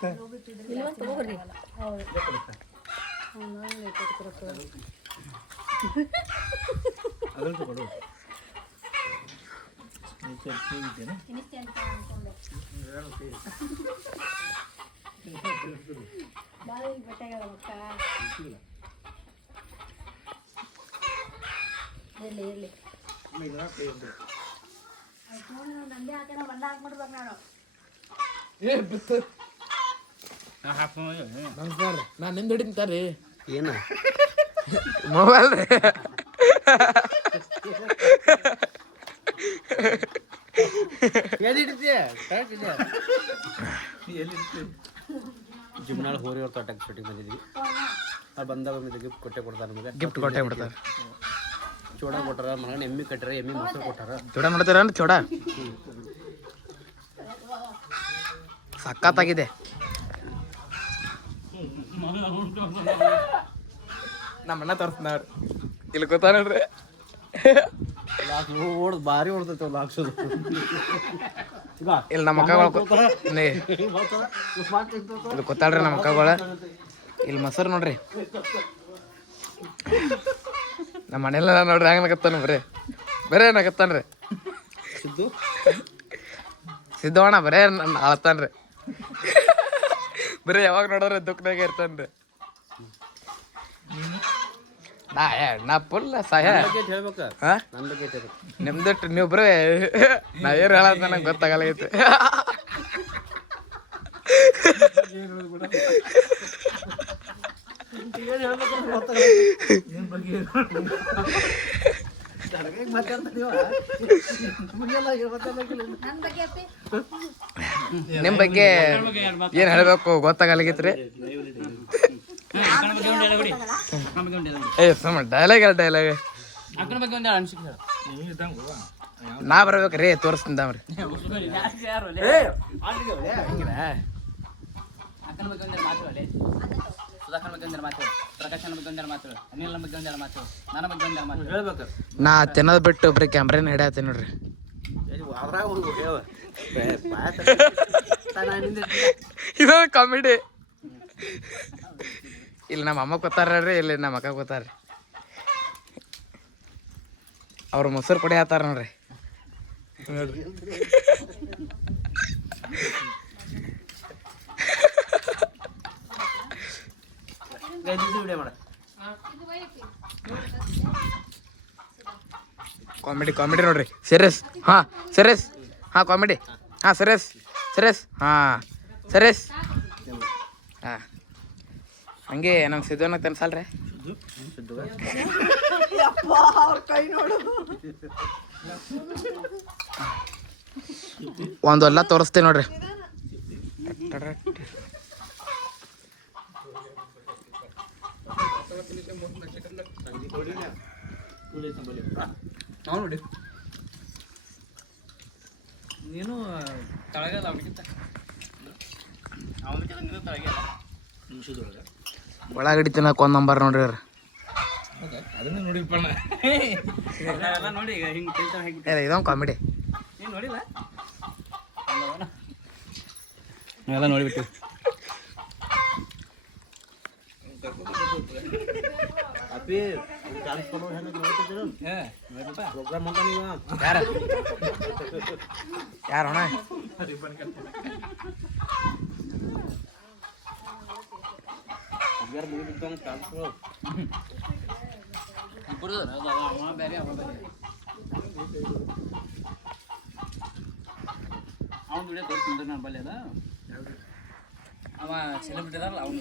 ತಗೋರಿ ಅದನ್ನು ಕೊಡು ನಾನು ನಿಂದು ಹಿಡಿತಾರಿ ಏನ ಮೊಬೈಲ್ ರೀ ಜಿಮ್ನಾಳ ಹೋರಿ ಅವ್ರ ತೋಟಕ್ಕೆ ಶೂಟಿಂಗ್ ಬಂದಿದ್ವಿ ಅವ್ರು ಬಂದಾಗ ಗಿಫ್ಟ್ ಕೊಡ್ತಾರೆ ನಮಗೆ ಗಿಫ್ಟ್ ಕೊಟ್ಟೆ ಬಿಡ್ತಾರೆ ಚೂಡ ಕೊಟ್ಟಾರ ಮಗನ ಎಮ್ಮಿ ಕಟ್ಟಾರ ಎಮ್ಮಿ ಮೊಸರು ಕೊಟ್ಟಾರ ಚೂಡ ನೋಡ್ತೀರ ಅಂದ್ರೆ ಚೂಡ ಸಖತ್ತಾಗಿದೆ ನಮ್ಮ ಅಣ್ಣ ತೋರಿಸ್ತಾರ ಇಲ್ಲಿ ಗೊತ್ತಾ ನೋಡ್ರಿ ಓಡ್ದು ಭಾರಿ ಓಡ್ತೈತೆ ಹಾಕ್ಸೋದು ಇಲ್ಲಿ ನಮ್ಮ ಮಕ್ಕಳು ಇದು ಗೊತ್ತಾಳ್ರಿ ನಮ್ಮ ಮಕ್ಕಳು ಇಲ್ಲಿ ಮೊಸರು ನೋಡ್ರಿ ನಮ್ಮ ಮನೆಯಲ್ಲ ನೋಡ್ರಿ ಹೆಂಗೆ ನಗತ್ತಾನ ಬರೇ ನಗತ್ತಾನ್ರಿ ಸಿದ್ದವಣ್ಣ ಬರೇ ಅಳತಾನ್ರಿ ಬರೀ ಯಾವಾಗ ನೋಡೋದ್ರೆ ದುಃಖನಾಗೆ ಇರ್ತಾನ್ರಿ ನಾ ಫುಲ್ ಸಹಾಯ ಹೇಳ್ಬೇಕ ಹಾ ನನ್ನ ಬಗ್ಗೆ ಹೇಳ್ಬೇಕು ನಿಮ್ದಿಟ್ಟು ನೀವು ಬರೇ ನಾ ಏನು ಹೇಳೋದು ನನಗೆ ಗೊತ್ತಾಗಲ್ಲೈತೆ ನಿಮ್ಮ ಬಗ್ಗೆ ಏನು ಹೇಳಬೇಕು ಗೊತ್ತಾಗಲ್ಲಾಗೈತ್ರಿ ಏ ಸುಮ್ಮ ಡೈಲಾಗ್ ಅಲ್ಲ ಡೈಲಾಗ್ ನಾ ಬರ್ಬೇಕ್ರಿ ತೋರಿಸ್ತಿದ್ದಾವ್ರಿ ನಾ ತಿನ್ನೋದು ಬಿಟ್ಟು ಬರೀ ಕ್ಯಾಮ್ರಾನ ಹಿಡಿಯತ್ತೀನಿ ನೋಡ್ರಿ ಇದೊಂದು ಕಾಮಿಡಿ ಇಲ್ಲಿ ನಮ್ಮ ಅಮ್ಮ ಗೊತ್ತಾರ್ರಿ ಇಲ್ಲಿ ನಮ್ಮ ಅಕ್ಕ ಗೊತ್ತಾರ್ರಿ ಅವ್ರು ಮೊಸರು ಕೊಡಿ ಹಾತಾರ ನೋಡ್ರಿ ನೋಡ್ರಿ ಕಾಮಿಡಿ ಕಾಮಿಡಿ ನೋಡ್ರಿ ಸೀರಿಯಸ್ ಹಾಂ ಸೀರಿಯಸ್ ಹಾಂ ಕಾಮಿಡಿ ಹಾಂ ಸೀರಿಯಸ್ ಸೀರಿಯಸ್ ಹಾಂ ಸೀರಿಯಸ್ ಹಾಂ ಹಂಗೆ ನಮ್ಮ ಸಿದ್ಧನ ತನ್ಸಲ್ರಿ ಒಂದೆಲ್ಲ ತೋರಿಸ್ತೀನಿ ನೋಡ್ರಿ ನೋಡಿ ನೀನು ತಳಗಲ್ಲ ಅವನಿಗಿಂತ ಒಳಗಡಿ ತಿನ್ನಕ್ಕೆ ಒಂದು ನಂಬರ್ ನೋಡ್ರಿ ಅವ್ರು ಅದನ್ನು ನೋಡಿಪ್ಪ ನೋಡಿ ಹಿಂಗೆ ಇದೊಂದು ಕಾಮಿಡಿ ನೀನು ನೋಡಿಲ್ಲ ಎಲ್ಲ ನೋಡಿಬಿಟ್ಟು ಅಪ್ಪಿ ಪ್ರೋಗ್ರಾಮ್ ಅಂತ ನೀವು ಯಾರಣ್ಣ ಅವನು ದುಡಿಯೋ ತೋರಿಸ್ತಿದ್ದ ನಾನು ಬಲ್ಲೆ ಅದ ಅವ ಸೆಲೆಬ್ರಿಟಿ ಅದಲ್ಲ ಅವನು